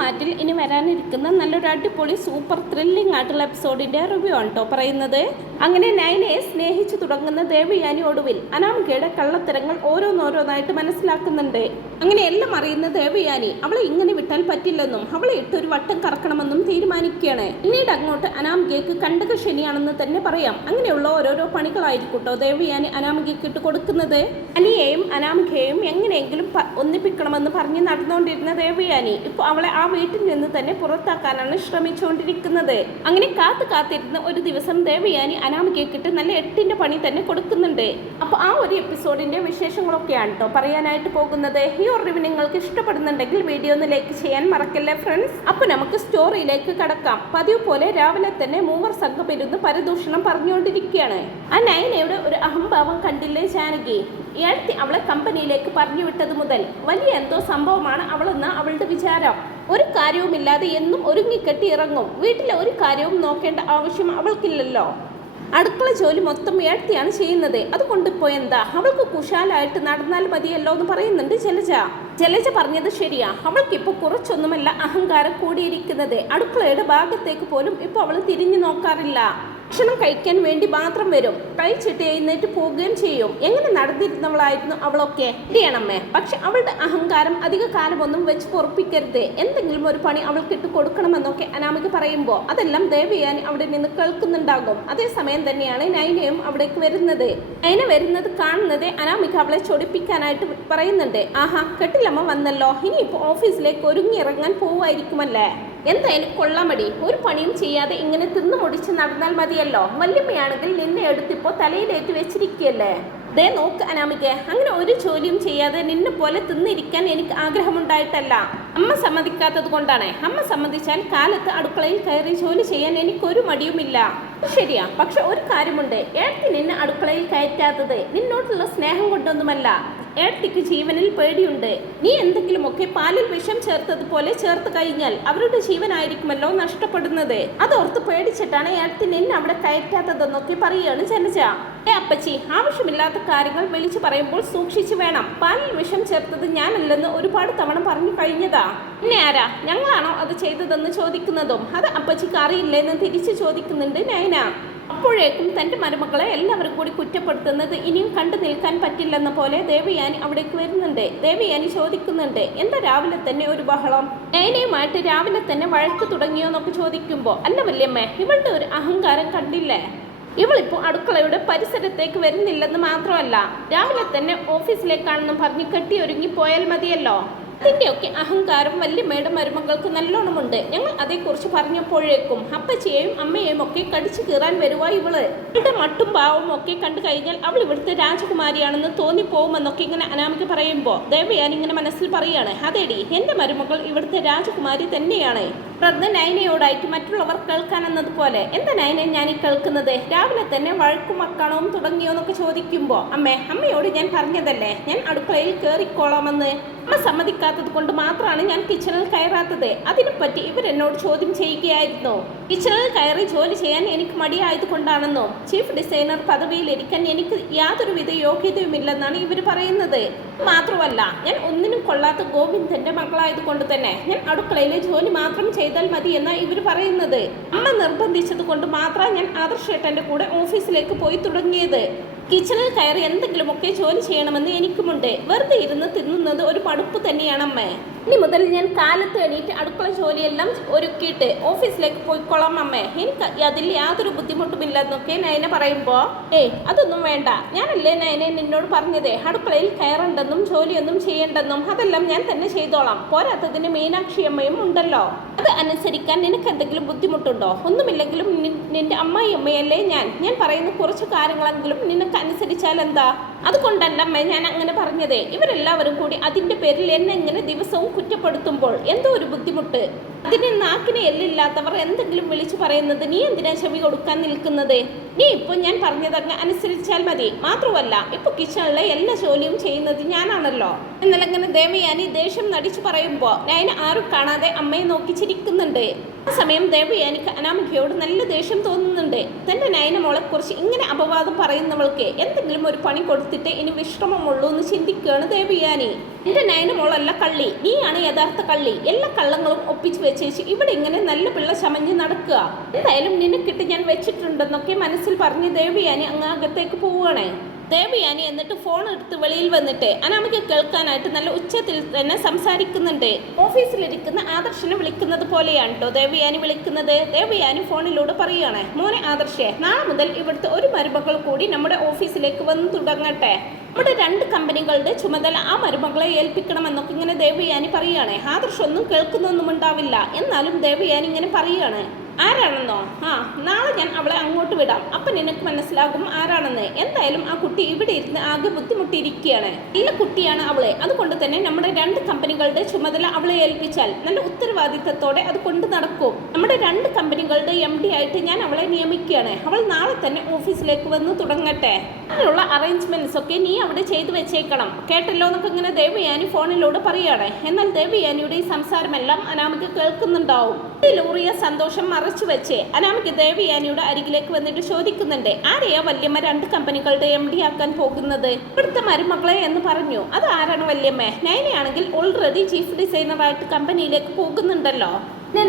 മാറ്റിൽ ഇനി വരാനിരിക്കുന്ന നല്ലൊരു അടിപൊളി സൂപ്പർ ത്രില്ലിംഗ് ആയിട്ടുള്ള എപ്പിസോഡിന്റെ റിവ്യൂ ആണ് കേട്ടോ പറയുന്നത്. അങ്ങനെ നയനെ സ്നേഹിച്ചു തുടങ്ങുന്ന ദേവയാനി ഒടുവിൽ അനാമികയുടെ കള്ളത്തരങ്ങൾ ഓരോന്നോരോന്നായിട്ട് മനസ്സിലാക്കുന്നുണ്ട്. അങ്ങനെ എല്ലാം അറിയുന്ന ദേവയാനി അവളെ ഇങ്ങനെ വിട്ടാൽ പറ്റില്ലെന്നും അവളെ ഇട്ടൊരു വട്ടം കറക്കണമെന്നും തീരുമാനിക്കുകയാണ്. പിന്നീട് അങ്ങോട്ട് അനാമികയ്ക്ക് കണ്ടക ശനിയാണെന്ന് തന്നെ പറയാം. അങ്ങനെയുള്ള ഓരോരോ പണികളായിരിക്കട്ടോ കേട്ടോ ദേവയാനി അനാമികയ്ക്ക് ഇട്ട് കൊടുക്കുന്നത്? അനിയെയും അനാമികയെയും എങ്ങനെയെങ്കിലും ഒന്നിപ്പിക്കണമെന്ന് പറഞ്ഞ് നടന്നുകൊണ്ടിരുന്ന ദേവയാനി ഇപ്പോൾ അവളെ ആ വീട്ടിൽ നിന്ന് തന്നെ പുറത്താക്കാനാണ് ശ്രമിച്ചുകൊണ്ടിരിക്കുന്നത്. അങ്ങനെ കാത്തു കാത്തിരുന്ന ഒരു ദിവസം ദേവയാനി അനാമികയ്ക്കിട്ട് നല്ല എട്ടിന്റെ പണി തന്നെ കൊടുക്കുന്നുണ്ട്. അപ്പോൾ ആ ഒരു എപ്പിസോഡിന്റെ വിശേഷങ്ങളൊക്കെയാണ് കേട്ടോ പറയാനായിട്ട് പോകുന്നത്. ഈ ഒരു നിങ്ങൾക്ക് ഇഷ്ടപ്പെടുന്നുണ്ടെങ്കിൽ വീഡിയോ ഒന്ന് ലൈക്ക് ചെയ്യാൻ മറക്കല്ലേ ഫ്രണ്ട്സ് അപ്പോൾ നമുക്ക് സ്റ്റോറിയിലേക്ക് കടക്കാം. പതിവ് പോലെ രാവിലെ തന്നെ മൂവർ സംഘം ഇരുന്ന് പരദൂഷണം പറഞ്ഞുകൊണ്ടിരിക്കുകയാണ്. ആ നയനയുടെ ഒരു അഹംഭാവം കണ്ടില്ലേ ജാനകി? ഏഴത്തി അവളെ കമ്പനിയിലേക്ക് പറഞ്ഞു വിട്ടത് മുതൽ. വലിയ എന്തോ സംഭവമാണ് അവളെന്ന് അവളുടെ വിചാരം. ഒരു കാര്യവുമില്ലാതെ എന്നും ഒരുങ്ങിക്കെട്ടി ഇറങ്ങും. വീട്ടിലെ ഒരു കാര്യവും നോക്കേണ്ട ആവശ്യം അവൾക്കില്ലല്ലോ. അടുക്കള ജോലി മൊത്തം ഏഴത്തിയാണ് ചെയ്യുന്നത്. അതുകൊണ്ട് ഇപ്പോൾ എന്താ? അവൾക്ക് കുശാലായിട്ട് നടന്നാൽ മതിയല്ലോ എന്ന് പറയുന്നുണ്ട് ജലജ. ജലജ പറഞ്ഞത് ശരിയാ. അവൾക്ക് ഇപ്പോൾ കുറച്ചൊന്നുമല്ല അഹങ്കാരം കൂടിയിരിക്കുന്നത്. അടുക്കളയുടെ ഭാഗത്തേക്ക് പോലും ഇപ്പോൾ അവൾ തിരിഞ്ഞു നോക്കാറില്ല. ഭക്ഷണം കഴിക്കാൻ വേണ്ടി മാത്രം വരും. കഴിച്ചിട്ട് എഴുന്നേറ്റ് പോവുകയും ചെയ്യും. എങ്ങനെ നടന്നിരുന്നവളായിരുന്നു അവളൊക്കെ? ശരിയാണമ്മേ പക്ഷെ അവളുടെ അഹങ്കാരം അധിക കാലമൊന്നും വെച്ച് പൊറപ്പിക്കരുത്. എന്തെങ്കിലും ഒരു പണി അവൾക്ക് ഇട്ട് കൊടുക്കണമെന്നൊക്കെ അനാമിക പറയുമ്പോൾ അതെല്ലാം ദേവിയാൻ അവിടെ നിന്ന് കേൾക്കുന്നുണ്ടാകും. അതേസമയം തന്നെയാണ് നൈനയും അവിടേക്ക് വരുന്നത്. നൈന വരുന്നത് കാണുന്നത് അനാമിക അവളെ ചൊടിപ്പിക്കാനായിട്ട് പറയുന്നുണ്ട്. ആഹാ കെട്ടിലമ്മ വന്നല്ലോ. ഇനിയിപ്പോൾ ഓഫീസിലേക്ക് ഒരുങ്ങി ഇറങ്ങാൻ പോവായിരിക്കുമല്ലേ എന്തായാലും കൊള്ളാമടി. ഒരു പണിയും ചെയ്യാതെ ഇങ്ങനെ തിന്നു മുടിച്ച് നടന്നാൽ മതിയല്ലോ. വല്യമ്മയാണെങ്കിൽ നിന്നെ എടുത്തിപ്പോ തലയിലേറ്റ് വെച്ചിരിക്കുകയല്ലേ ദേ നോക്ക് അനാമിക അങ്ങനെ ഒരു ജോലിയും ചെയ്യാതെ നിന്നെ പോലെ തിന്നിരിക്കാൻ എനിക്ക് ആഗ്രഹമുണ്ടായിട്ടല്ല. അമ്മ സമ്മതിക്കാത്തത് കൊണ്ടാണ്. അമ്മ സമ്മതിച്ചാൽ കാലത്ത് അടുക്കളയിൽ കയറി ജോലി ചെയ്യാൻ എനിക്കൊരു മടിയുമില്ല. ശരിയാ പക്ഷെ ഒരു കാര്യമുണ്ട്. ഏഴത്തി നിന്നെ അടുക്കളയിൽ കയറ്റാത്തത് നിന്നോടുള്ള സ്നേഹം കൊണ്ടൊന്നുമല്ല. ഏടത്തിക്ക് ജീവനിൽ പേടിയുണ്ട്. നീ എന്തെങ്കിലുമൊക്കെ പാലിൽ വിഷം ചേർത്തതുപോലെ ചേർത്ത് കഴിഞ്ഞാൽ അവരുടെ ജീവനായിരിക്കുമല്ലോ നഷ്ടപ്പെടുന്നത്. അതോർത്ത് പേടിച്ചിട്ടാണ് ഏട്ടിന് നിന്നെ അവിടെ കയറ്റാത്തതെന്നൊക്കെ പറയുകയാണ് ജനജ. ഏ അപ്പച്ചി ആവശ്യമില്ലാത്ത കാര്യങ്ങൾ വിളിച്ചു പറയുമ്പോൾ സൂക്ഷിച്ചു വേണം. പാലിൽ വിഷം ചേർത്തത് ഞാനല്ലെന്ന് ഒരുപാട് തവണ പറഞ്ഞു കഴിഞ്ഞതാ. പിന്നെ ആരാ? ഞങ്ങളാണോ അത് ചെയ്തതെന്ന് ചോദിക്കുന്നതും? അത് അപ്പച്ചിക്ക് അറിയില്ലെന്ന് തിരിച്ചു ചോദിക്കുന്നുണ്ട് നയന. അപ്പോഴേക്കും തന്റെ മരുമക്കളെ എല്ലാവരും കൂടി കുറ്റപ്പെടുത്തുന്നത് ഇനിയും കണ്ടു നിൽക്കാൻ പറ്റില്ലെന്ന പോലെ ദേവയാനി അവിടേക്ക് വരുന്നുണ്ട്. ദേവയാനി ചോദിക്കുന്നുണ്ട് എന്താ രാവിലെ തന്നെ ഒരു ബഹളം? നയനയുമായിട്ട് രാവിലെ തന്നെ വഴക്ക് തുടങ്ങിയോ എന്നൊക്കെ ചോദിക്കുമ്പോൾ അല്ല വല്യമ്മേ ഇവളുടെ ഒരു അഹങ്കാരം കണ്ടില്ലേ. ഇവളിപ്പോൾ അടുക്കളയുടെ പരിസരത്തേക്ക് വരുന്നില്ലെന്ന് മാത്രമല്ല രാവിലെ തന്നെ ഓഫീസിലേക്കാണെന്നും പറഞ്ഞ് കെട്ടിയൊരുങ്ങി പോയാൽ മതിയല്ലോ. അതിന്റെയൊക്കെ അഹങ്കാരം വല്യമ്മയുടെ മരുമകൾക്ക് നല്ലോണമുണ്ട്. ഞങ്ങൾ അതേക്കുറിച്ച് പറഞ്ഞപ്പോഴേക്കും അപ്പച്ചിയെയും അമ്മയെയും ഒക്കെ കടിച്ചു കീറാൻ വരുവാ ഇവൾ. ഇവളുടെ മട്ടും പാവും ഒക്കെ കണ്ടു കഴിഞ്ഞാൽ അവൾ ഇവിടുത്തെ രാജകുമാരിയാണെന്ന് തോന്നിപ്പോവുമെന്നൊക്കെ ഇങ്ങനെ അനാമിക പറയുമ്പോൾ ദേവയാൻ ഇങ്ങനെ മനസ്സിൽ പറയാണ് അതേടി എന്റെ മരുമകൾ ഇവിടുത്തെ രാജകുമാരി തന്നെയാണ്. തുടർന്ന് നയനയോടായിട്ട് മറ്റുള്ളവർ കേൾക്കാനെന്നതുപോലെ. എന്താ നയനെ ഞാൻ ഈ കേൾക്കുന്നത്? രാവിലെ തന്നെ വഴക്കും അക്കണവും തുടങ്ങിയോ എന്നൊക്കെ ചോദിക്കുമ്പോൾ അമ്മേ അമ്മയോട് ഞാൻ പറഞ്ഞതല്ലേ? ഞാൻ അടുക്കളയിൽ കയറിക്കോളാമെന്ന് അമ്മ സമ്മതിക്കാത്തത് കൊണ്ട് മാത്രമാണ് ഞാൻ കിച്ചണിൽ കയറാത്തത്. അതിനെപ്പറ്റി ഇവരെന്നോട് ചോദ്യം ചെയ്യുകയായിരുന്നു. കിച്ചണിൽ കയറി ജോലി ചെയ്യാൻ എനിക്ക് മടിയായത് കൊണ്ടാണെന്നോ? ചീഫ് ഡിസൈനർ പദവിയിലിരിക്കാൻ എനിക്ക് യാതൊരുവിധ യോഗ്യതയുമില്ലെന്നാണ് ഇവർ പറയുന്നത്. മാത്രമല്ല ഞാൻ ഒന്നിനും കൊള്ളാത്ത ഗോവിന്ദന്റെ മകളായത് കൊണ്ട് തന്നെ ഞാൻ അടുക്കളയിലെ ജോലി മാത്രം ചെയ്താൽ മതി എന്നാണ് ഇവർ പറയുന്നത്. അമ്മ നിർബന്ധിച്ചത് കൊണ്ട് മാത്രമാണ് ഞാൻ ആദർശേട്ടന്റെ കൂടെ ഓഫീസിലേക്ക് പോയി തുടങ്ങിയത്. കിച്ചണിൽ കയറി എന്തെങ്കിലുമൊക്കെ ജോലി ചെയ്യണമെന്ന് എനിക്കുമുണ്ട്. വെറുതെ ഇരുന്ന് തിന്നുന്നത് ഒരു മടുപ്പ് തന്നെയാണ് അമ്മേ ഇനി മുതൽ ഞാൻ കാലത്ത് എണീറ്റ് അടുക്കള ജോലിയെല്ലാം ഒരുക്കിയിട്ട് ഓഫീസിലേക്ക് പോയിക്കോളാം അമ്മേ. എനിക്ക് അതിൽ യാതൊരു ബുദ്ധിമുട്ടുമില്ലെന്നൊക്കെ നയന പറയുമ്പോൾ ഏയ് അതൊന്നും വേണ്ട. ഞാനല്ലേ നയനെ നിന്നോട് പറഞ്ഞതേ? അടുക്കളയിൽ കയറണ്ടെന്നും ജോലിയൊന്നും ചെയ്യണ്ടെന്നും അതെല്ലാം ഞാൻ തന്നെ ചെയ്തോളാം. പോരാത്തതിന് മീനാക്ഷി അമ്മയും ഉണ്ടല്ലോ. അത് അനുസരിക്കാൻ നിനക്ക് എന്തെങ്കിലും ബുദ്ധിമുട്ടുണ്ടോ? ഒന്നുമില്ലെങ്കിലും നിന്റെ അമ്മായി അമ്മയല്ലേ ഞാൻ. ഞാൻ പറയുന്ന കുറച്ച് കാര്യങ്ങളെങ്കിലും നിനക്ക് അനുസരിച്ചാൽ എന്താ? അതുകൊണ്ടല്ല അമ്മ ഞാൻ അങ്ങനെ പറഞ്ഞത്. ഇവരെല്ലാവരും കൂടി അതിന്റെ പേരിൽ എന്നെ ഇങ്ങനെ ദിവസവും കുറ്റപ്പെടുത്തുമ്പോൾ എന്തോ ഒരു ബുദ്ധിമുട്ട്. അതിന് നാക്കിന് എല്ലില്ലാത്തവർ എന്തെങ്കിലും വിളിച്ചു പറയുന്നത് നീ എന്തിനാ ചെവി കൊടുക്കാൻ നിൽക്കുന്നത്? നീ ഇപ്പൊ ഞാൻ പറഞ്ഞതങ്ങ് അനുസരിച്ചാൽ മതി. മാത്രമല്ല ഇപ്പൊ കിച്ചണിലെ എല്ലാ ജോലിയും ചെയ്യുന്നത് ഞാനാണല്ലോ. എന്നാൽ അങ്ങനെ ദേവയാനി ദേഷ്യം നടിച്ചു പറയുമ്പോ നയന ആരും കാണാതെ അമ്മയെ നോക്കി ചിരിക്കുന്നുണ്ട്. ആ സമയം ദേവയാനിക്ക് അനാമികയോട് നല്ല ദേഷ്യം തോന്നുന്നുണ്ട്. തന്റെ നയന മോളെ കുറിച്ച് ഇങ്ങനെ അപവാദം പറയുന്നവൾക്ക് എന്തെങ്കിലും ഒരു പണി കൊടുത്തിട്ട് ഇനി വിശ്രമമുള്ളൂ എന്ന് ചിന്തിക്കുകയാണ് ദേവിയാനി. എന്റെ നയന മോളല്ല കള്ളി. നീയാണ് യഥാർത്ഥ കള്ളി. എല്ലാ കള്ളങ്ങളും ഒപ്പിച്ച് വെച്ചേച്ച് ഇവിടെ ഇങ്ങനെ നല്ല പിള്ള ചമഞ്ഞ് നടക്കുക. എന്തായാലും നിനക്കിട്ട് ഞാൻ വെച്ചിട്ടുണ്ടെന്നൊക്കെ മനസ്സിൽ പറഞ്ഞ് ദേവിയാനി അങ്ങ് അകത്തേക്ക് പോവുകയാണേ. ദേവയാനി എന്നിട്ട് ഫോൺ എടുത്ത് വെളിയിൽ വന്നിട്ട്. അനാമിക കേൾക്കാനായിട്ട് നല്ല ഉച്ചത്തിൽ തന്നെ സംസാരിക്കുന്നുണ്ട്. ഓഫീസിലിരിക്കുന്ന ആദർശനെ വിളിക്കുന്നത് പോലെയാണ് കേട്ടോ ദേവയാനി വിളിക്കുന്നത്. ദേവയാനി ഫോണിലൂടെ പറയുകയാണ് മോനെ ആദർശേ നാളെ മുതൽ ഇവിടുത്തെ ഒരു മരുമകൾ കൂടി നമ്മുടെ ഓഫീസിലേക്ക് വന്ന് തുടങ്ങട്ടെ. നമ്മുടെ രണ്ട് കമ്പനികളുടെ ചുമതല ആ മരുമകളെ ഏൽപ്പിക്കണമെന്നൊക്കെ ഇങ്ങനെ ദേവയാനി പറയുകയാണ് ആദർശൊന്നും കേൾക്കുന്നൊന്നും ഉണ്ടാവില്ല. എന്നാലും ദേവയാനി ഇങ്ങനെ പറയുകയാണ് ആരാണെന്നോ? ആ നാളെ ഞാൻ അവളെ അങ്ങോട്ട് വിടാം. അപ്പൊ നിനക്ക് മനസ്സിലാകും ആരാണെന്ന്. എന്തായാലും ആ കുട്ടി ഇവിടെ ഇരുന്ന് ആകെ ബുദ്ധിമുട്ടിയിരിക്കുകയാണ്. നല്ല കുട്ടിയാണ് അവളെ. അതുകൊണ്ട് തന്നെ നമ്മുടെ രണ്ട് കമ്പനികളുടെ ചുമതല അവളെ ഏൽപ്പിച്ചാൽ നല്ല ഉത്തരവാദിത്തത്തോടെ അത് കൊണ്ട് നടക്കും. നമ്മുടെ രണ്ട് കമ്പനികളുടെ എം ഡി ആയിട്ട് ഞാൻ അവളെ നിയമിക്കുകയാണ്. അവൾ നാളെ തന്നെ ഓഫീസിലേക്ക് വന്ന് തുടങ്ങട്ടെ. അങ്ങനെയുള്ള അറേഞ്ച്മെന്റ്സ് ഒക്കെ നീ അവിടെ ചെയ്തു വെച്ചേക്കണം. കേട്ടല്ലോ എന്നൊക്കെ ഇങ്ങനെ ദേവയാനി ഫോണിലൂടെ പറയുകയാണ്. എന്നാൽ ദേവയാനിയുടെ ഈ സംസാരമെല്ലാം അനാമിക കേൾക്കുന്നുണ്ടാവും. ലൂറിയ സന്തോഷം മറച്ചു വെച്ച്. അനാമിക ദേവയാനിയുടെ അരികിലേക്ക് വന്നിട്ട് ചോദിക്കുന്നുണ്ട് ആരെയാ വല്യമ്മ രണ്ട് കമ്പനികളുടെ എം ഡി ആക്കാൻ പോകുന്നത്? ഇവിടുത്തെ മരുമകളെ എന്ന് പറഞ്ഞു. അത് ആരാണ് വല്യമ്മ? നൈനയാണെങ്കിൽ ഓൾറെഡി ചീഫ് ഡിസൈനറായിട്ട് കമ്പനിയിലേക്ക് പോകുന്നുണ്ടല്ലോ.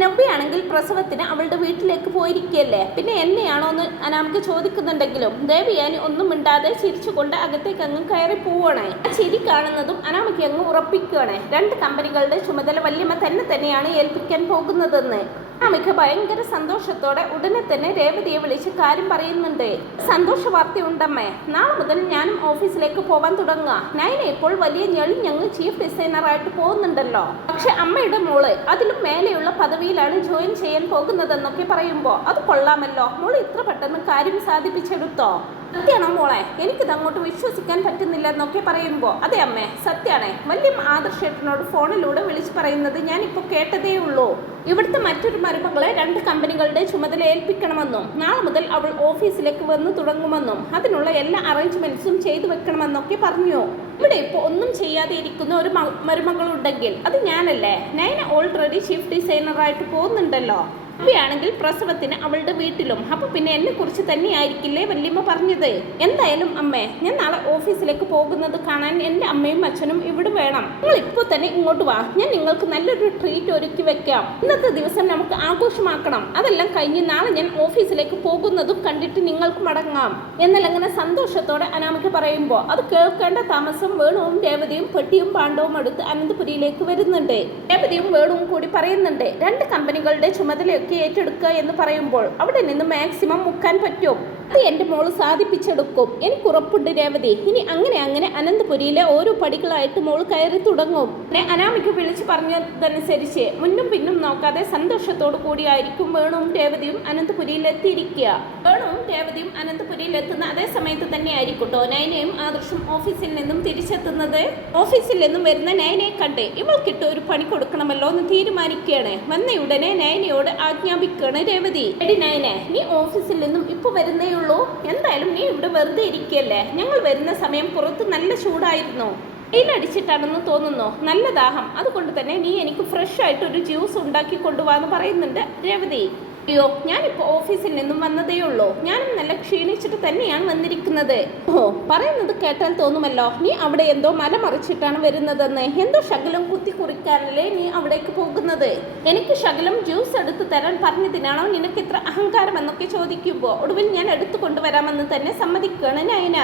നവ്യാണെങ്കിൽ പ്രസവത്തിന് അവളുടെ വീട്ടിലേക്ക് പോയിരിക്കുകയല്ലേ പിന്നെ എന്നെയാണോ എന്ന് അനാമിക ചോദിക്കുന്നുണ്ടെങ്കിലും ദേവിയാനി ഒന്നും മിണ്ടാതെ ചിരിച്ചുകൊണ്ട് അകത്തേക്ക് അങ്ങ് കയറി പോവണേ ആ ചിരി കാണുന്നതും അനാമിക അങ്ങ് ഉറപ്പിക്കുകയാണ്. രണ്ട് കമ്പനികളുടെ ചുമതല വല്യമ്മ തന്നെ തന്നെയാണ് ഏൽപ്പിക്കാൻ പോകുന്നതെന്ന്. അമിക ഭയങ്കര സന്തോഷത്തോടെ ഉടനെ തന്നെ രേവതിയെ വിളിച്ച് കാര്യം പറയുന്നുണ്ട്. സന്തോഷ വാർത്തയുണ്ടമ്മേ നാളെ മുതൽ ഞാനും ഓഫീസിലേക്ക് പോവാൻ തുടങ്ങുക. നൈന ഇപ്പോൾ വലിയ ഞെളി ഞങ്ങൾ ചീഫ് ഡിസൈനർ ആയിട്ട് പോകുന്നുണ്ടല്ലോ. പക്ഷെ അമ്മയുടെ മോൾ അതിലും മേലെയുള്ള പദവിയിലാണ് ജോയിൻ ചെയ്യാൻ പോകുന്നതെന്നൊക്കെ പറയുമ്പോൾ അത് കൊള്ളാമല്ലോ. മോൾ ഇത്ര പെട്ടെന്ന് കാര്യം സാധിപ്പിച്ചെടുത്തോ? സത്യമാണോ മോളെ? എനിക്കിത് അങ്ങോട്ട് വിശ്വസിക്കാൻ പറ്റുന്നില്ല എന്നൊക്കെ പറയുമ്പോൾ അതെ അമ്മേ സത്യാണേ. വലിയ ആദർശേട്ടനോട് ഫോണിലൂടെ വിളിച്ച് പറയുന്നത് ഞാൻ ഞാനിപ്പോൾ കേട്ടതേ ഉള്ളൂ. ഇവിടുത്തെ മറ്റൊരു മരുമകളെ രണ്ട് കമ്പനികളുടെ ചുമതല ഏൽപ്പിക്കണമെന്നും നാളെ മുതൽ അവൾ ഓഫീസിലേക്ക് വന്ന് തുടങ്ങുമെന്നും അതിനുള്ള എല്ലാ അറേഞ്ച്മെന്റ്സും ചെയ്തു വെക്കണമെന്നൊക്കെ പറഞ്ഞു. ഇവിടെ ഇപ്പോൾ ഒന്നും ചെയ്യാതെ ഇരിക്കുന്ന ഒരു മരുമകളുണ്ടെങ്കിൽ അത് ഞാനല്ലേ? നൈന ഓൾറെഡി ചീഫ് ഡിസൈനറായിട്ട് പോകുന്നുണ്ടല്ലോ. അവയാണെങ്കിൽ പ്രസവത്തിന് അവളുടെ വീട്ടിലും. അപ്പൊ പിന്നെ എന്നെ കുറിച്ച് തന്നെയായിരിക്കില്ലേ വല്യമ്മ പറഞ്ഞത്? എന്തായാലും അമ്മേ ഞാൻ നാളെ ഓഫീസിലേക്ക് പോകുന്നത് കാണാൻ എന്റെ അമ്മയും അച്ഛനും ഇവിടെ വേണം. നിങ്ങൾ ഇപ്പോൾ തന്നെ ഇങ്ങോട്ട് വാ. ഞാൻ നിങ്ങൾക്ക് നല്ലൊരു ട്രീറ്റ് ഒരുക്കി വെക്കാം. ഇന്നത്തെ ദിവസം നമുക്ക് ആഘോഷമാക്കണം. അതെല്ലാം കഴിഞ്ഞ് നാളെ ഞാൻ ഓഫീസിലേക്ക് പോകുന്നതും കണ്ടിട്ട് നിങ്ങൾക്ക് മടങ്ങാം. എന്നാൽ അങ്ങനെ സന്തോഷത്തോടെ അനാമിക പറയുമ്പോൾ അത് കേൾക്കേണ്ട താമസം വേണുവും രേവതിയും പെട്ടിയും പാണ്ഡവും എടുത്ത് അനന്തപുരിയിലേക്ക് വരുന്നുണ്ട്. രേവതിയും വേണുവും കൂടി പറയുന്നുണ്ട് രണ്ട് കമ്പനികളുടെ ചുമതലയൊക്കെ ഏറ്റെടുക്കുക എന്ന് പറയുമ്പോൾ അവിടെ നിന്ന് മാക്സിമം മുക്കാൻ പറ്റും അത് എന്റെ മോൾ സാധിപ്പിച്ചെടുക്കും. എനിക്ക് ഉറപ്പുണ്ട് രേവതി. ഇനി അങ്ങനെ അങ്ങനെ അനന്തപുരിയിലെ ഓരോ പടികളായിട്ട് മോൾ കയറി തുടങ്ങും. അനാമിക്ക് വിളിച്ചു പറഞ്ഞതനുസരിച്ച് മുന്നും പിന്നും നോക്കാതെ സന്തോഷത്തോടു കൂടിയായിരിക്കും വേണുവും രേവതിയും അനന്തപുരിയിൽ എത്തിയിരിക്കുക വേണുവും രേവതിയും അനന്തപുരിയിൽ എത്തുന്ന അതേ സമയത്ത് തന്നെ ആയിരിക്കും നയനയും ആദർശും ഓഫീസിൽ നിന്നും തിരിച്ചെത്തുന്നത്. ഓഫീസിൽ നിന്നും വരുന്ന നയനയെ കണ്ട് ഇവൾക്കിട്ട് ഒരു പണി കൊടുക്കണമല്ലോ എന്ന് തീരുമാനിക്കുകയാണ്. വന്ന ഉടനെ നയനയോട് ആജ്ഞാപിക്കുകയാണ് രേവതി. എടി നയനെ നീ ഓഫീസിൽ നിന്നും ഇപ്പൊ വരുന്നേ ഉള്ളൂ. എന്തായാലും നീ ഇവിടെ വെറുതെ ഇരിക്കല്ലേ? ഞങ്ങൾ വരുന്ന സമയം പുറത്ത് നല്ല ചൂടായിരുന്നു. വെയിലടിച്ചിട്ടാണെന്ന് തോന്നുന്നു. നല്ല ദാഹം. അതുകൊണ്ട് തന്നെ നീ എനിക്ക് ഫ്രഷ് ആയിട്ട് ഒരു ജ്യൂസ് ഉണ്ടാക്കി കൊണ്ടുപോകാന്ന് പറയുന്നുണ്ട് രേവതി. അയ്യോ ഞാനിപ്പോൾ ഓഫീസിൽ നിന്നും വന്നതേ ഉള്ളൂ. ഞാനും നല്ല ക്ഷീണിച്ചിട്ട് തന്നെയാണ് വന്നിരിക്കുന്നത്. ഓ പറയുന്നത് കേട്ടാൽ തോന്നുമല്ലോ? നീ അവിടെ എന്തോ മല മറിച്ചിട്ടാണ് വരുന്നതെന്ന്. എന്തോ ശകലം കുത്തി കുറിക്കാനല്ലേ നീ അവിടേക്ക് പോകുന്നത്? എനിക്ക് ശകലം ജ്യൂസ് എടുത്ത് തരാൻ പറഞ്ഞതിനാണോ നിനക്ക് ഇത്ര അഹങ്കാരം എന്നൊക്കെ ചോദിക്കുമ്പോൾ ഒടുവിൽ ഞാൻ എടുത്തു കൊണ്ടുവരാമെന്ന് തന്നെ സമ്മതിക്കുകയാണ് നയന.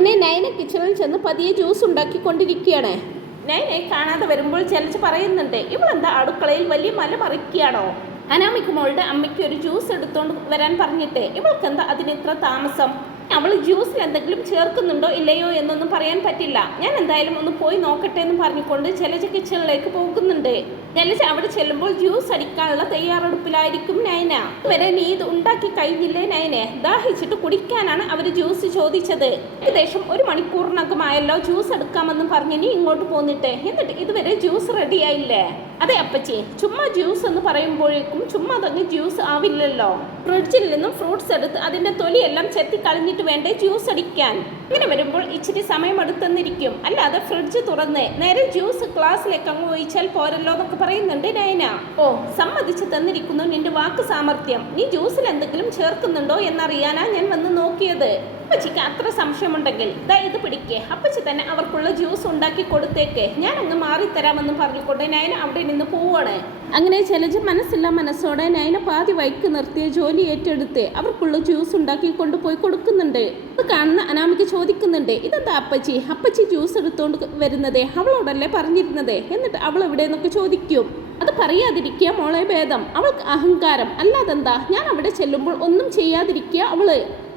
എന്നെ നയന കിച്ചണിൽ ചെന്ന് പതിയെ ജ്യൂസ് ഉണ്ടാക്കിക്കൊണ്ടിരിക്കുകയാണ്. നയനെ കാണാതെ വരുമ്പോൾ ചലച്ച് പറയുന്നുണ്ട് ഇവളെന്താ അടുക്കളയിൽ വലിയ മല മറിക്കുകയാണോ? അനാമിക്ക് മോളുടെ അമ്മയ്ക്ക് ഒരു ജ്യൂസ് എടുത്തോണ്ട് വരാൻ പറഞ്ഞിട്ട് അതിന് ഇത്ര താമസം? അവൾ ജ്യൂസിൽ എന്തെങ്കിലും ചേർക്കുന്നുണ്ടോ ഇല്ലയോ എന്നൊന്നും പറയാൻ പറ്റില്ല. ഞാൻ എന്തായാലും ഒന്ന് പോയി നോക്കട്ടെ എന്ന് പറഞ്ഞുകൊണ്ട് കിച്ചണിലേക്ക് പോകുന്നുണ്ട്. ജലജ അവിടെ ചെല്ലുമ്പോൾ ജ്യൂസ് അടിക്കാനുള്ള തയ്യാറെടുപ്പിലായിരിക്കും നയന. വരെ നീ ഇത് ഉണ്ടാക്കി കഴിഞ്ഞില്ലേ നയനെ? ദാഹിച്ചിട്ട് കുടിക്കാനാണ് അവർ ജ്യൂസ് ചോദിച്ചത്. ഏകദേശം ഒരു മണിക്കൂറിനകമായല്ലോ ജ്യൂസ് എടുക്കാമെന്ന് പറഞ്ഞ് നീ ഇങ്ങോട്ട് പോന്നിട്ട്. എന്നിട്ട് ഇതുവരെ ജ്യൂസ് റെഡിയായില്ലേ അതെ അപ്പച്ചി ചുമ്മാ ജ്യൂസ് എന്ന് പറയുമ്പോഴേക്കും ചുമ്മാ തന്നെ ജ്യൂസ് ആവില്ലല്ലോ. ഫ്രിഡ്ജിൽ നിന്നും ഫ്രൂട്ട്സ് എടുത്ത് അതിന്റെ തൊലിയെല്ലാം ചെത്തി കളഞ്ഞിട്ട് വേണ്ടേ ജ്യൂസ് അടിക്കാൻ? ഇങ്ങനെ വരുമ്പോൾ ഇച്ചിരി സമയം എടുത്തെന്നിരിക്കും അല്ലാതെ ഫ്രിഡ്ജ് തുറന്ന് നേരെ ജ്യൂസ് ഗ്ലാസ്സിലേക്ക് അങ്ങ് ഒഴിച്ചാൽ പോരല്ലോ എന്നൊക്കെ പറയുന്നുണ്ട് നയന. ഓ. സമ്മതിച്ച് തന്നിരിക്കുന്നു നിന്റെ വാക്ക് സാമർഥ്യം നീ ജ്യൂസിൽ എന്തെങ്കിലും ചേർക്കുന്നുണ്ടോ എന്നറിയാനാ ഞാൻ വന്ന് നോക്കിയത്. അപ്പച്ചിക്ക് അത്ര സംശയമുണ്ടെങ്കിൽ ദാ ഇത് പിടിക്കേ. അപ്പച്ചി തന്നെ അവർക്കുള്ള ജ്യൂസ് ഉണ്ടാക്കി കൊടുത്തേക്ക്. ഞാൻ അങ്ങ് മാറിത്തരാമെന്ന് പറഞ്ഞുകൊണ്ട് നയന അവിടെ നിന്ന് പോവാണ്. അങ്ങനെ ജലജ മനസ്സില്ല മനസ്സോടെ നയന പാതി വൈക്ക് നിർത്തിയ ജോലി ഏറ്റെടുത്ത് അവർക്കുള്ള ജ്യൂസ് ഉണ്ടാക്കി കൊണ്ടുപോയി കൊടുക്കുന്നുണ്ട്. ഇത് കാണുന്ന അനാമിക ചോദിക്കുന്നുണ്ട് ഇതെന്താ അപ്പച്ചി? അപ്പച്ചി ജ്യൂസ് എടുത്തോണ്ട് വരുന്നത്? അവളോടല്ലേ പറഞ്ഞിരുന്നത്? എന്നിട്ട് അവൾ എവിടെ നിന്നൊക്കെ ചോദിക്കും. അത് പറയാതിരിക്കുക മോളെ ഭേദം. അവൾക്ക് അഹങ്കാരം. അല്ലാതെന്താ? ഞാൻ അവിടെ ചെല്ലുമ്പോൾ ഒന്നും ചെയ്യാതിരിക്കുക അവൾ.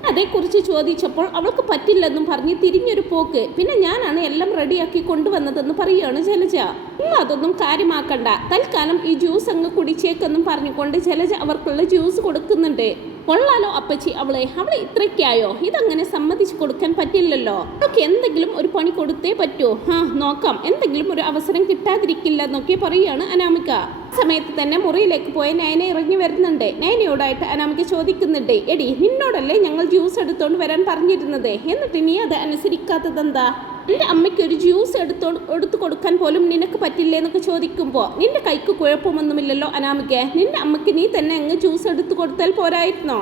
അതേക്കുറിച്ച് ചോദിച്ചപ്പോൾ അവൾക്ക് പറ്റില്ലെന്നും പറഞ്ഞ് തിരിഞ്ഞൊരു പോക്ക്. പിന്നെ ഞാനാണ് എല്ലാം റെഡിയാക്കി കൊണ്ടുവന്നതെന്ന് പറയുകയാണ് ജലജ. നിങ്ങൾ അതൊന്നും കാര്യമാക്കണ്ട. തൽക്കാലം ഈ ജ്യൂസ് അങ്ങ് കുടിച്ചേക്കെന്നും പറഞ്ഞുകൊണ്ട് ജലജ അവർക്കുള്ള ജ്യൂസ് കൊടുക്കുന്നുണ്ട്. കൊള്ളാലോ അപ്പച്ചി അവളെ. അവളെ ഇത്രയ്ക്കായോ? ഇതങ്ങനെ സമ്മതിച്ചു കൊടുക്കാൻ പറ്റില്ലല്ലോ. അവൾക്ക് എന്തെങ്കിലും ഒരു പണി കൊടുത്തേ പറ്റൂ. ആ നോക്കാം. എന്തെങ്കിലും ഒരു അവസരം കിട്ടാതിരിക്കില്ല എന്നൊക്കെ പറയുകയാണ് അനാമിക. സമയത്ത് തന്നെ മുറിയിലേക്ക് പോയ നയന ഇറങ്ങി വരുന്നുണ്ട്. നയനയോടായിട്ട് അനാമിക ചോദിക്കുന്നുണ്ട് എടി നിന്നോടല്ലേ ഞങ്ങൾ ജ്യൂസ് എടുത്തോണ്ട് വരാൻ പറഞ്ഞിരുന്നത്? എന്നിട്ട് നീ അത് അനുസരിക്കാത്തതെന്താ? നിന്റെ അമ്മയ്ക്ക് ഒരു ജ്യൂസ് എടുത്തോ എടുത്തു കൊടുക്കാൻ പോലും നിനക്ക് പറ്റില്ലേ എന്നൊക്കെ ചോദിക്കുമ്പോൾ നിന്റെ കൈക്ക് കുഴപ്പമൊന്നുമില്ലല്ലോ അനാമിക്കെ നിന്റെ അമ്മയ്ക്ക് നീ തന്നെ അങ്ങ് ജ്യൂസ് എടുത്തു കൊടുത്താൽ പോരായിരുന്നോ?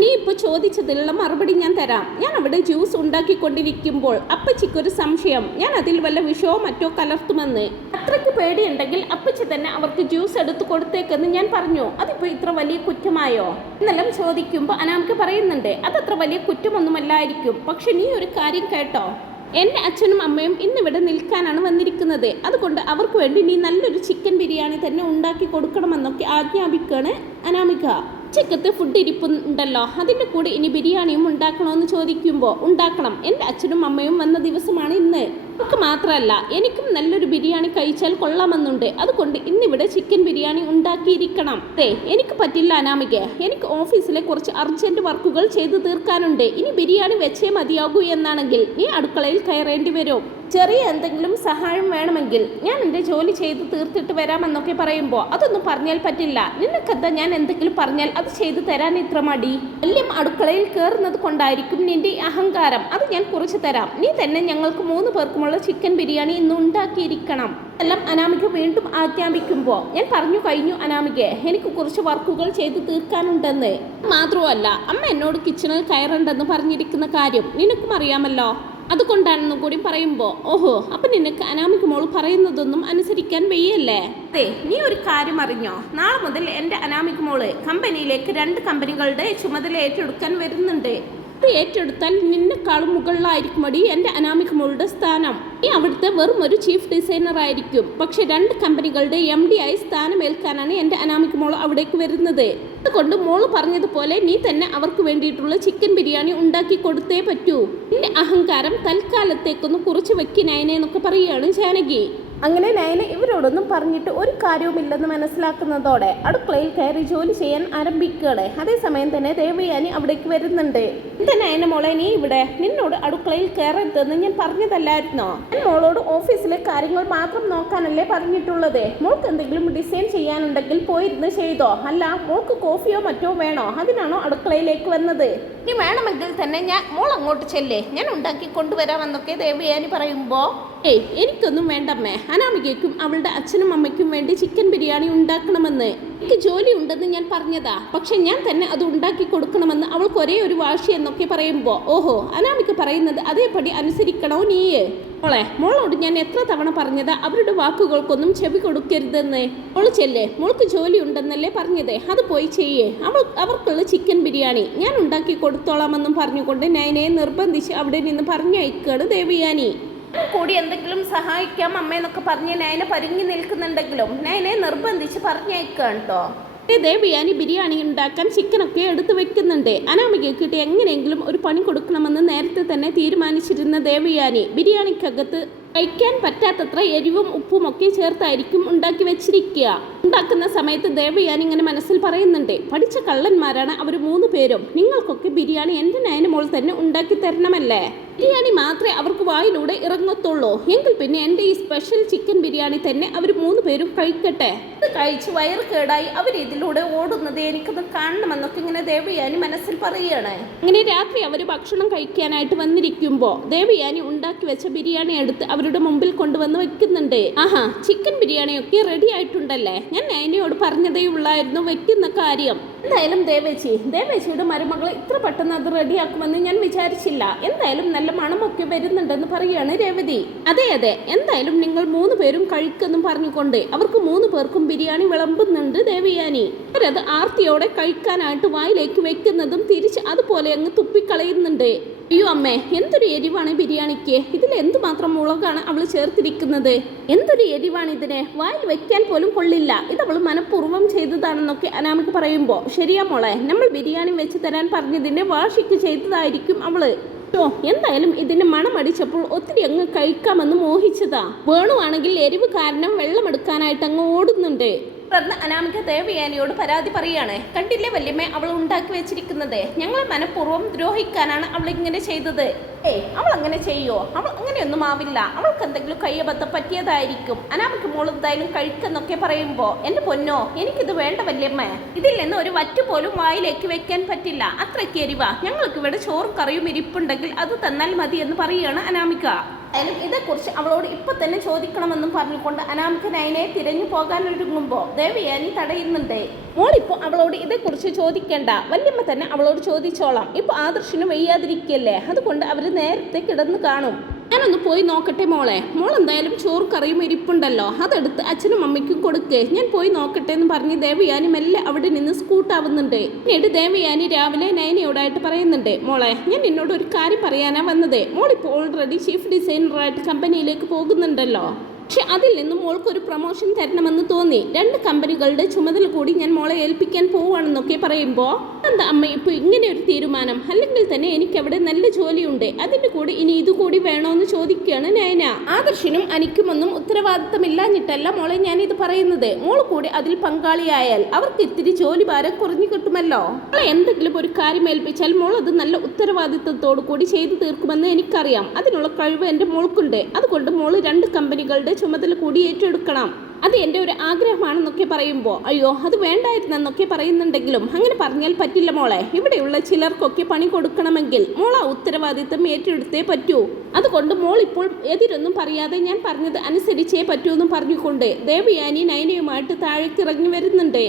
നീ ഇപ്പോൾ ചോദിച്ചതിലുള്ള മറുപടി ഞാൻ തരാം. ഞാൻ അവിടെ ജ്യൂസ് ഉണ്ടാക്കിക്കൊണ്ടിരിക്കുമ്പോൾ അപ്പച്ചിക്കൊരു സംശയം. ഞാൻ അതിൽ വല്ല വിഷമോ മറ്റോ കലർത്തുമെന്ന്. അത്രയ്ക്ക് പേടിയുണ്ടെങ്കിൽ അപ്പച്ചി തന്നെ അവർക്ക് ജ്യൂസ് എടുത്തു കൊടുത്തേക്കെന്ന് ഞാൻ പറഞ്ഞു. അതിപ്പോൾ ഇത്ര വലിയ കുറ്റമായോ? എന്നെല്ലാം ചോദിക്കുമ്പോൾ അനാമിക്ക് പറയുന്നുണ്ട് അതത്ര വലിയ കുറ്റമൊന്നുമല്ലായിരിക്കും. പക്ഷെ നീ ഒരു കാര്യം കേട്ടോ. എന്റെ അച്ഛനും അമ്മയും ഇന്നിവിടെ നിൽക്കാനാണ് വന്നിരിക്കുന്നത്. അതുകൊണ്ട് അവർക്ക് വേണ്ടി നീ നല്ലൊരു ചിക്കൻ ബിരിയാണി തന്നെ ഉണ്ടാക്കി കൊടുക്കണമെന്നൊക്കെ ആജ്ഞാപിക്കുകയാണ് അനാമിക. ഉച്ചക്കത്തെ ഫുഡ് ഇരിപ്പുണ്ടല്ലോ. അതിന്റെ കൂടെ ഇനി ബിരിയാണിയും ഉണ്ടാക്കണമെന്ന് ചോദിക്കുമ്പോൾ ഉണ്ടാക്കണം. എന്റെ അച്ഛനും അമ്മയും വന്ന ദിവസമാണ് ഇന്ന്. നമുക്ക് മാത്രമല്ല എനിക്കും നല്ലൊരു ബിരിയാണി കഴിച്ചാൽ കൊള്ളാമെന്നുണ്ട്. അതുകൊണ്ട് ഇന്നിവിടെ ചിക്കൻ ബിരിയാണി ഉണ്ടാക്കിയിരിക്കണം. അതെ എനിക്ക് പറ്റില്ല അനാമിക. എനിക്ക് ഓഫീസിലെ കുറച്ച് അർജന്റ് വർക്കുകൾ ചെയ്തു തീർക്കാനുണ്ട്. ഇനി ബിരിയാണി വെച്ചേ മതിയാകൂ എന്നാണെങ്കിൽ നീ അടുക്കളയിൽ കയറേണ്ടി വരും. ചെറിയ എന്തെങ്കിലും സഹായം വേണമെങ്കിൽ ഞാൻ എന്റെ ജോലി ചെയ്ത് തീർത്തിട്ട് വരാമെന്നൊക്കെ പറയുമ്പോൾ അതൊന്നും പറഞ്ഞാൽ പറ്റില്ല. നിനക്കെന്താ ഞാൻ എന്തെങ്കിലും പറഞ്ഞാൽ അത് ചെയ്തു തരാൻ ഇത്ര മടി? വല്യം അടുക്കളയിൽ കയറുന്നത് കൊണ്ടായിരിക്കും നിന്റെ അഹങ്കാരം. അത് ഞാൻ കുറിച്ചു തരാം. നീ തന്നെ ഞങ്ങൾക്ക് മൂന്ന് പേർക്കുമുള്ള ചിക്കൻ ബിരിയാണി ഇന്ന് ഉണ്ടാക്കിയിരിക്കണം. എല്ലാം അനാമിക വീണ്ടും ആജ്ഞാപിക്കുമ്പോൾ ഞാൻ പറഞ്ഞു കഴിഞ്ഞു അനാമിക എനിക്ക് കുറച്ച് വർക്കുകൾ ചെയ്ത് തീർക്കാനുണ്ടെന്ന്. മാത്രമല്ല അമ്മ എന്നോട് കിച്ചണിൽ കയറണ്ടെന്ന് പറഞ്ഞിരിക്കുന്ന കാര്യം നിനക്കും അറിയാമല്ലോ. അതുകൊണ്ടാണെന്നും കൂടി പറയുമ്പോൾ ഓഹോ അപ്പൊ നിനക്ക് അനാമിക മോൾ പറയുന്നതൊന്നും അനുസരിക്കാൻ വയ്യല്ലേ? അതെ നീ ഒരു കാര്യം അറിഞ്ഞോ? നാളെ മുതൽ എന്റെ അനാമിക മോൾ കമ്പനിയിലേക്ക് രണ്ട് കമ്പനികളുടെ ചുമതല ഏറ്റെടുക്കാൻ വരുന്നുണ്ട്. അത് ഏറ്റെടുത്താൽ നിന്നെക്കാളും മുകളിലായിരിക്കുമടി എന്റെ അനാമിക് മോളുടെ സ്ഥാനം. നീ അവിടുത്തെ വെറും ഒരു ചീഫ് ഡിസൈനർ ആയിരിക്കും. പക്ഷെ രണ്ട് കമ്പനികളുടെ എം ഡി ആയി സ്ഥാനമേൽക്കാനാണ് എന്റെ അനാമിക് മോൾ അവിടേക്ക് വരുന്നത്. അതുകൊണ്ട് മോൾ പറഞ്ഞതുപോലെ നീ തന്നെ അവർക്ക് വേണ്ടിയിട്ടുള്ള ചിക്കൻ ബിരിയാണി ഉണ്ടാക്കി കൊടുത്തേ പറ്റൂ. നിന്റെ അഹങ്കാരം തൽക്കാലത്തേക്കൊന്ന് കുറച്ച് വെക്കിനയനെ എന്നൊക്കെ പറയുകയാണ് ജാനകി. അങ്ങനെ നയന ഇവരോടൊന്നും പറഞ്ഞിട്ട് ഒരു കാര്യവുമില്ലെന്ന് മനസ്സിലാക്കുന്നതോടെ അടുക്കളയിൽ കയറി ജോലി ചെയ്യാൻ ആരംഭിക്കുകയാണ്. അതേസമയം തന്നെ ദേവയാനി അവിടേക്ക് വരുന്നുണ്ട്. എന്താ നയന മോളെ നീ ഇവിടെ? നിന്നോട് അടുക്കളയിൽ കയറരുതെന്ന് ഞാൻ പറഞ്ഞതല്ലായിരുന്നോ? ഞാൻ മോളോട് ഓഫീസിലെ കാര്യങ്ങൾ മാത്രം നോക്കാനല്ലേ പറഞ്ഞിട്ടുള്ളത്. മോൾക്ക് എന്തെങ്കിലും ഡിസൈൻ ചെയ്യാനുണ്ടെങ്കിൽ പോയിരുന്ന് ചെയ്തോ? അല്ല മോൾക്ക് കോഫിയോ മറ്റോ വേണോ? അതിനാണോ അടുക്കളയിലേക്ക് വന്നത്? നീ വേണമെങ്കിൽ തന്നെ ഞാൻ മോൾ അങ്ങോട്ട് ചെല്ലേ? ഞാൻ ഉണ്ടാക്കി കൊണ്ടുവരാമെന്നൊക്കെ ദേവയാനി പറയുമ്പോൾ ഏയ് എനിക്കൊന്നും വേണ്ടമ്മേ. അനാമികയ്ക്കും അവളുടെ അച്ഛനും അമ്മയ്ക്കും വേണ്ടി ചിക്കൻ ബിരിയാണി ഉണ്ടാക്കണമെന്ന്. എനിക്ക് ജോലി ഉണ്ടെന്ന് ഞാൻ പറഞ്ഞതാ. പക്ഷെ ഞാൻ തന്നെ അത് ഉണ്ടാക്കി കൊടുക്കണമെന്ന് അവൾക്ക് ഒരേ ഒരു വാശി എന്നൊക്കെ പറയുമ്പോൾ ഓഹോ അനാമിക്ക് പറയുന്നത് അതേപടി അനുസരിക്കണോ നീയേ? മോളെ മോളോട് ഞാൻ എത്ര തവണ പറഞ്ഞതാ അവരുടെ വാക്കുകൾക്കൊന്നും ചെവി കൊടുക്കരുതെന്ന്. മോൾ ചെല്ലേ മോൾക്ക് ജോലി ഉണ്ടെന്നല്ലേ പറഞ്ഞത് അത് പോയി ചെയ്യേ. അവൾ അവർക്കുള്ള ചിക്കൻ ബിരിയാണി ഞാൻ ഉണ്ടാക്കി കൊടുത്തോളാമെന്നും പറഞ്ഞുകൊണ്ട് നയനയെ നിർബന്ധിച്ച് അവിടെ നിന്ന് പറഞ്ഞയക്കുകയാണ് ദേവിയാനി. കൂടി എന്തെങ്കിലും സഹായിക്കാം അമ്മ എന്നൊക്കെ പറഞ്ഞ് നയനെ പരുങ്ങി നിൽക്കുന്നുണ്ടെങ്കിലും നയനെ നിർബന്ധിച്ച് പറഞ്ഞേക്കാം കേട്ടോ. ദേവിയാനി ബിരിയാണി ഉണ്ടാക്കാൻ ചിക്കനൊക്കെ എടുത്തു വെക്കുന്നുണ്ട്. കിട്ടി എങ്ങനെയെങ്കിലും ഒരു പണി കൊടുക്കണമെന്ന് നേരത്തെ തന്നെ തീരുമാനിച്ചിരുന്ന ദേവിയാനി ബിരിയാണിക്കകത്ത് കഴിക്കാൻ പറ്റാത്തത്ര എരിവും ഉപ്പും ഒക്കെ ചേർത്തായിരിക്കും ഉണ്ടാക്കി വെച്ചിരിക്കുക. ഉണ്ടാക്കുന്ന സമയത്ത് ദേവയാനി ഇങ്ങനെ മനസ്സിൽ പറയുന്നുണ്ട്. പഠിച്ച കള്ളന്മാരാണ് അവർ മൂന്ന് പേരും. നിങ്ങൾക്കൊക്കെ ബിരിയാണി എന്റെ നയന മോൾ തന്നെ ഉണ്ടാക്കി തരണമല്ലേ? ബിരിയാണി മാത്രമേ അവർക്ക് വായിലൂടെ ഇറങ്ങത്തുള്ളൂ. എങ്കിൽ പിന്നെ എന്റെ ഈ സ്പെഷ്യൽ ചിക്കൻ ബിരിയാണി തന്നെ അവർ മൂന്ന് പേരും കഴിക്കട്ടെ? ഇത് കഴിച്ച് വയറ് കേടായി അവർ ഇതിലൂടെ ഓടുന്നത് എനിക്കൊന്ന് കാണണമെന്നൊക്കെ ഇങ്ങനെ ദേവയാനി മനസ്സിൽ പറയുകയാണ് അങ്ങനെ രാത്രി അവർ ഭക്ഷണം കഴിക്കാനായിട്ട് വന്നിരിക്കുമ്പോൾ ദേവയാനി ഉണ്ടാക്കി വെച്ച ബിരിയാണി എടുത്ത് അവരുടെ മുമ്പിൽ കൊണ്ടുവന്ന് വെക്കുന്നുണ്ട്. ആഹാ ചിക്കൻ ബിരിയാണിയൊക്കെ റെഡി ആയിട്ടുണ്ടല്ലേ? ഞാൻ നൈനയോട് പറഞ്ഞതേ ഉള്ളായിരുന്നു വെക്കുന്ന കാര്യം. എന്തായാലും ദേവേച്ചി ദേവേച്ചിയുടെ മരുമകൾ ഇത്ര പെട്ടെന്ന് അത് റെഡിയാക്കുമെന്ന് ഞാൻ വിചാരിച്ചില്ല. എന്തായാലും നല്ല മണമൊക്കെ വരുന്നുണ്ടെന്ന് പറയുകയാണ് രേവതി. അതെ അതെ. എന്തായാലും നിങ്ങൾ മൂന്ന് പേരും കഴിക്കെന്നും പറഞ്ഞുകൊണ്ട് അവർക്ക് മൂന്ന് പേർക്കും ബിരിയാണി വിളമ്പുന്നുണ്ട് ദേവയാനി. അവരത് ആർത്തിയോടെ കഴിക്കാനായിട്ട് വായിലേക്ക് വെക്കുന്നതും തിരിച്ച് അതുപോലെ അങ്ങ് തുപ്പിക്കളയുന്നുണ്ട്. അയ്യോ അമ്മേ എന്തൊരു എരിവാണ് ബിരിയാണിക്ക്? ഇതിൽ എന്തുമാത്രം മുളകാണ് അവൾ ചേർത്തിരിക്കുന്നത്? എന്തൊരു എരിവാണ് ഇതിനെ? വായിൽ വെക്കാൻ പോലും കൊള്ളില്ല. ഇത് അവൾ മനഃപൂർവം ചെയ്തതാണെന്നൊക്കെ അനാമിക്ക് പറയുമ്പോൾ ശരിയാ മോളെ നമ്മൾ ബിരിയാണി വെച്ച് തരാൻ പറഞ്ഞതിന്റെ വാശിക്ക് ചെയ്തതായിരിക്കും അവൾ. എന്തായാലും ഇതിന് മണമടിച്ചപ്പോൾ ഒത്തിരി അങ്ങ് കഴിക്കാമെന്ന് മോഹിച്ചതാ. വേണുവാണെങ്കിൽ എരിവ് കാരണം വെള്ളമെടുക്കാനായിട്ട് അങ്ങ് ഓടുന്നുണ്ട്. തുടർന്ന് അനാമിക ദേവയാനിയോട് പരാതി പറയുകയാണ്. കണ്ടില്ലേ വല്യമ്മ അവൾ ഉണ്ടാക്കി വെച്ചിരിക്കുന്നത്? ഞങ്ങളെ മനഃപൂർവം ദ്രോഹിക്കാനാണ് അവൾ ഇങ്ങനെ ചെയ്തത്. ഏയ് അവൾ അങ്ങനെ ചെയ്യോ? അവൾ അങ്ങനെയൊന്നും ആവില്ല. അവൾക്ക് എന്തെങ്കിലും കയ്യബദ്ധം പറ്റിയതായിരിക്കും. അനാമിക്ക് മോൾ എന്തായാലും കഴിക്കെന്നൊക്കെ പറയുമ്പോ എന്റെ പൊന്നോ എനിക്കിത് വേണ്ട വല്യമ്മ. ഇതിൽ നിന്ന് ഒരു വറ്റു പോലും വായിലേക്ക് വെക്കാൻ പറ്റില്ല. അത്രയ്ക്ക് എരിവ. ഞങ്ങൾക്ക് ഇവിടെ ചോറും കറിയും ഇരിപ്പുണ്ടെങ്കിൽ അത് തന്നാൽ മതി എന്ന് പറയുകയാണ് അനാമിക. എന്തായാലും ഇതേക്കുറിച്ച് അവളോട് ഇപ്പൊ തന്നെ ചോദിക്കണമെന്നും പറഞ്ഞുകൊണ്ട് അനാമിക നയനെ തിരഞ്ഞു പോകാനൊരുങ്ങുമ്പോൾ ദേവയാനി തടയുന്നുണ്ട്. മോളിപ്പോ അവളോട് ഇതേക്കുറിച്ച് ചോദിക്കേണ്ട. വല്യമ്മ തന്നെ അവളോട് ചോദിച്ചോളാം. ഇപ്പൊ ആദർശിന് വയ്യാതിരിക്കല്ലേ? അതുകൊണ്ട് അവർ നേരത്തെ കിടന്നു കാണും. ഞാനൊന്ന് പോയി നോക്കട്ടെ മോളെ. മോൾ എന്തായാലും ചോറ് കറിയും ഇരിപ്പുണ്ടല്ലോ. അതെടുത്ത് അച്ഛനും അമ്മയ്ക്കും കൊടുക്ക്. ഞാൻ പോയി നോക്കട്ടെ എന്ന് പറഞ്ഞ് ദേവയാനി മെല്ലെ അവിടെ നിന്ന് സ്കൂട്ടാവുന്നുണ്ട്. പിന്നീട് ദേവയാനി രാവിലെ നയനയോടായിട്ട് പറയുന്നുണ്ട് മോളെ ഞാൻ നിന്നോട് ഒരു കാര്യം പറയാനാ വന്നത്. മോളിപ്പോൾ ഓൾറെഡി ചീഫ് ഡിസൈനറായിട്ട് കമ്പനിയിലേക്ക് പോകുന്നുണ്ടല്ലോ. പക്ഷെ അതിൽ നിന്നും മോൾക്ക് ഒരു പ്രൊമോഷൻ തരണമെന്ന് തോന്നി. രണ്ട് കമ്പനികളുടെ ചുമതല കൂടി ഞാൻ മോളെ ഏൽപ്പിക്കാൻ പോവുകയാണെന്നൊക്കെ പറയുമ്പോൾ എന്താ അമ്മ ഇപ്പോൾ ഇങ്ങനെ ഒരു തീരുമാനം? അല്ലെങ്കിൽ തന്നെ എനിക്ക് അവിടെ നല്ല ജോലിയുണ്ട്. അതിന്റെ കൂടെ ഇനി ഇതുകൂടി വേണോന്ന് ചോദിക്കുകയാണ് നയന. ആദർശിനും അനിക്കുമൊന്നും ഉത്തരവാദിത്തമില്ലാഞ്ഞിട്ടല്ല മോളെ ഞാൻ ഇത് പറയുന്നത്. മോൾ കൂടി അതിൽ പങ്കാളിയായാൽ അവർക്ക് ഇത്തിരി ജോലി ഭാരം കുറഞ്ഞു കിട്ടുമല്ലോ. മോളെ എന്തെങ്കിലും ഒരു കാര്യം ഏൽപ്പിച്ചാൽ മോൾ അത് നല്ല ഉത്തരവാദിത്തത്തോടു കൂടി ചെയ്തു തീർക്കുമെന്ന് എനിക്കറിയാം. അതിനുള്ള കഴിവ് എന്റെ മോൾക്കുണ്ട്. അതുകൊണ്ട് മോൾ രണ്ട് കമ്പനികളുടെ ചുമതല കൂടി ഏറ്റെടുക്കണം. അത് എന്റെ ഒരു ആഗ്രഹമാണെന്നൊക്കെ പറയുമ്പോൾ അയ്യോ അത് വേണ്ടായിരുന്നെന്നൊക്കെ പറയുന്നുണ്ടെങ്കിലും അങ്ങനെ പറഞ്ഞാൽ പറ്റില്ല മോളെ. ഇവിടെയുള്ള ചിലർക്കൊക്കെ പണി കൊടുക്കണമെങ്കിൽ മോൾ ഉത്തരവാദിത്തം ഏറ്റെടുത്തേ പറ്റൂ. അതുകൊണ്ട് മോൾ ഇപ്പോൾ എതിരൊന്നും പറയാതെ ഞാൻ പറഞ്ഞത് അനുസരിച്ചേ പറ്റൂ എന്നും പറഞ്ഞുകൊണ്ട് ദേവയാനി നയനയുമായിട്ട് താഴേക്ക് ഇറങ്ങി വരുന്നുണ്ട്.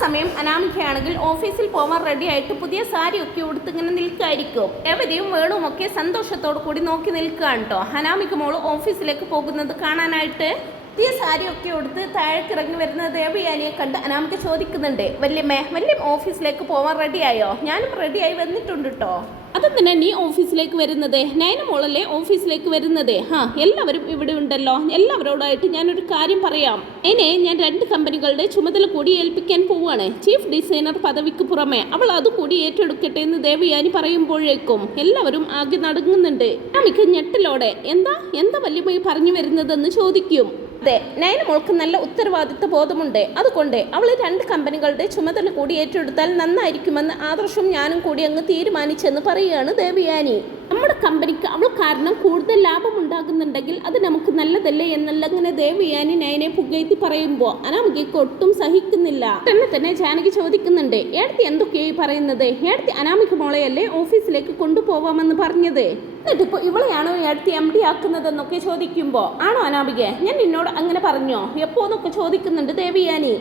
സമയം അനാമികയാണെങ്കിൽ ഓഫീസിൽ പോവാൻ റെഡി ആയിട്ട് പുതിയ സാരിയൊക്കെ ഒക്കെ ഉടുത്ത് ഇങ്ങനെ നിൽക്കായിരിക്കും. രവതിയും വേണുമൊക്കെ സന്തോഷത്തോടു കൂടി നോക്കി നിൽക്കുകയാണ് കേട്ടോ അനാമിക മോൾ ഓഫീസിലേക്ക് പോകുന്നത് കാണാനായിട്ട്. പുതിയ സാരിയൊക്കെ ഉടുത്ത് താഴേക്ക് ഇറങ്ങി വരുന്ന ദേവയാനിയെ കണ്ട് അനാമിക ചോദിക്കുന്നുണ്ട് വല്യമ്മേ വല്യം ഓഫീസിലേക്ക് പോവാൻ റെഡിയായോ ഞാനും റെഡിയായി വന്നിട്ടുണ്ട് കേട്ടോ അതെന്തിനാ നീ ഓഫീസിലേക്ക് വരുന്നത്. നയന മോളല്ലേ ഓഫീസിലേക്ക് വരുന്നത്. ഹാ എല്ലാവരും ഇവിടെ ഉണ്ടല്ലോ. എല്ലാവരോടായിട്ട് ഞാനൊരു കാര്യം പറയാം. എന്നെ ഞാൻ രണ്ട് കമ്പനികളുടെ ചുമതല കൂടി ഏൽപ്പിക്കാൻ പോവുകയാണ് ചീഫ് ഡിസൈനർ പദവിക്ക് പുറമെ അവൾ അതുകൂടി ഏറ്റെടുക്കട്ടെ എന്ന് ദേവയാനി പറയുമ്പോഴേക്കും എല്ലാവരും ആകെ നടങ്ങുന്നുണ്ട്. അമിക്ക് ഞെട്ടലോടെ എന്താ? എന്താ വല്യമായി പറഞ്ഞു വരുന്നതെന്ന് ചോദിക്കും. അതെ നയന മോൾക്ക് നല്ല ഉത്തരവാദിത്വ ബോധമുണ്ട്. അതുകൊണ്ട് അവളെ രണ്ട് കമ്പനികളുടെ ചുമതല കൂടി ഏറ്റെടുത്താൽ നന്നായിരിക്കുമെന്ന് ആദർശം ഞാനും കൂടി അങ്ങ് തീരുമാനിച്ചെന്ന് പറയുകയാണ് ദേവിയാനി. നമ്മുടെ കമ്പനിക്ക് അവൾ കാരണം കൂടുതൽ ലാഭം ഉണ്ടാകുന്നുണ്ടെങ്കിൽ അത് നമുക്ക് നല്ലതല്ലേ എന്നല്ല അങ്ങനെ ദേവയാനി നയനെ പുകഴ്ത്തി പറയുമ്പോൾ അനാമികയ്ക്ക് ഒട്ടും സഹിക്കുന്നില്ല. തന്നെ തന്നെ ജാനകി ചോദിക്കുന്നുണ്ട് ഏടത്തി എന്തൊക്കെയായി പറയുന്നത്? ഏടത്തി അനാമിക മോളയല്ലേ ഓഫീസിലേക്ക് കൊണ്ടുപോവാമെന്ന് പറഞ്ഞത്? എന്നിട്ടിപ്പോ ഇവളെയാണോ ഏടത്തി എം ഡി ആക്കുന്നതെന്നൊക്കെ ചോദിക്കുമ്പോ ആണോ അനാമിക? ഞാൻ നിന്നോട് അങ്ങനെ പറഞ്ഞോ? എപ്പോന്നൊക്കെ ചോദിക്കുന്നുണ്ട് ദേവിയാനി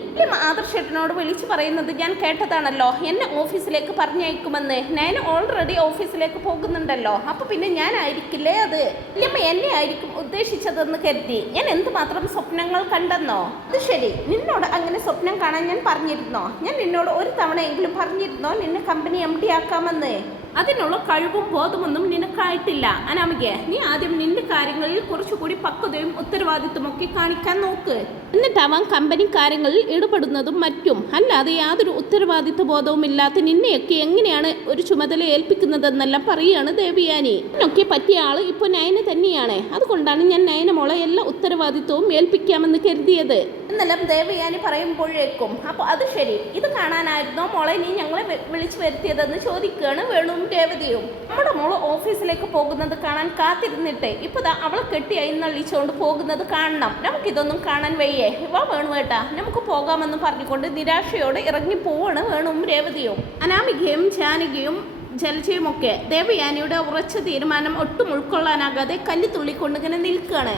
ആദർശേട്ടനോട് വിളിച്ചു പറയുന്നത് ഞാൻ കേട്ടതാണല്ലോ. എന്നെ ഓഫീസിലേക്ക് പറഞ്ഞയക്കുമെന്ന്. ഞാൻ ഓൾറെഡി ഓഫീസിലേക്ക് പോകുന്നുണ്ടല്ലോ. അപ്പൊ പിന്നെ ഞാനായിരിക്കില്ലേ അത്? എന്നെ ആയിരിക്കും ഉദ്ദേശിച്ചതെന്ന് കരുതി. ഞാൻ എന്തുമാത്രം സ്വപ്നങ്ങൾ കണ്ടെന്നോ? അത് ശരി. നിന്നോട് അങ്ങനെ സ്വപ്നം കാണാൻ ഞാൻ പറഞ്ഞിരുന്നോ? ഞാൻ നിന്നോട് ഒരു തവണയെങ്കിലും പറഞ്ഞിരുന്നോ? നിന്നെ കമ്പനി എം ഡി ആക്കാമെന്ന്? അതിനുള്ള കഴിവും ബോധമൊന്നും നിനക്കായിട്ടില്ല. അനാമിക നീ ആദ്യം നിന്റെ കാര്യങ്ങളിൽ കുറച്ചുകൂടി പക്വതയും ഉത്തരവാദിത്വം ഒക്കെ കാണിക്കാൻ നോക്ക്. എന്നിട്ടാവാം കമ്പനി കാര്യങ്ങളിൽ ഇടപെടുന്നതും മറ്റും. അല്ലാതെ യാതൊരു ഉത്തരവാദിത്വ ബോധവും ഇല്ലാത്ത നിന്നെയൊക്കെ എങ്ങനെയാണ് ഒരു ചുമതല ഏൽപ്പിക്കുന്നതെന്നെല്ലാം പറയുകയാണ് ദേവിയാനി. എന്നൊക്കെ പറ്റിയ ആൾ ഇപ്പൊ നയന തന്നെയാണ്. അതുകൊണ്ടാണ് ഞാൻ നയനമോളെ എല്ലാ ഉത്തരവാദിത്വവും ഏൽപ്പിക്കാമെന്ന് കരുതിയത്. എന്നെല്ലാം ദേവയാനി പറയുമ്പോഴേക്കും അപ്പോൾ അത് ശരി ഇത് കാണാനായിരുന്നോ? മോളെ നീ ഞങ്ങളെ വിളിച്ചു വരുത്തിയതെന്ന് ചോദിക്കുകയാണ് വേണുവും രേവതിയും. നമ്മുടെ മോൾ ഓഫീസിലേക്ക് പോകുന്നത് കാണാൻ കാത്തിരുന്നിട്ട് ഇപ്പോൾ ദാ അവളെ കെട്ടിയായി നള്ളിച്ചുകൊണ്ട് പോകുന്നത് കാണണം. നമുക്കിതൊന്നും കാണാൻ വയ്യേ. വാ വേണുവേട്ടാ നമുക്ക് പോകാമെന്ന് പറഞ്ഞുകൊണ്ട് നിരാശയോടെ ഇറങ്ങി പോവാണ് വേണുവും രേവതിയും. അനാമികയും ജാനകിയും ജലജയുമൊക്കെ ദേവയാനിയുടെ ഉറച്ച തീരുമാനം ഒട്ടും ഉൾക്കൊള്ളാനാകാതെ കല്ല് തുള്ളിക്കൊണ്ടിങ്ങനെ നിൽക്കുകയാണ്